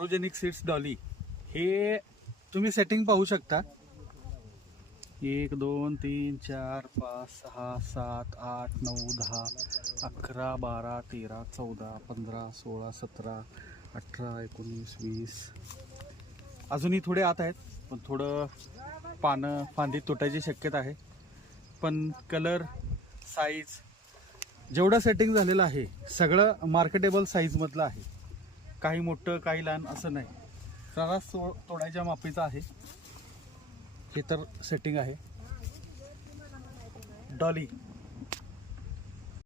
Hydrogenic seeds Dolly हे तुम्ही setting पाहू शकता. 1 2 3 4 5 6 7 8 9 10 11 12 13 14 15 16 17 18 19 20. अजूनही थोडे आत आहेत, पण थोडं पानं फांदी तुटायची शक्यता आहे. पण कलर साईज जेवढं सेटिंग झालेलं आहे सगळं मार्केटेबल साईजमधलं आहे. काही मोठं काही लहान असं नाही, सर्रास तोडायच्या मापीचं आहे. हे तर सेटिंग आहे डॉली.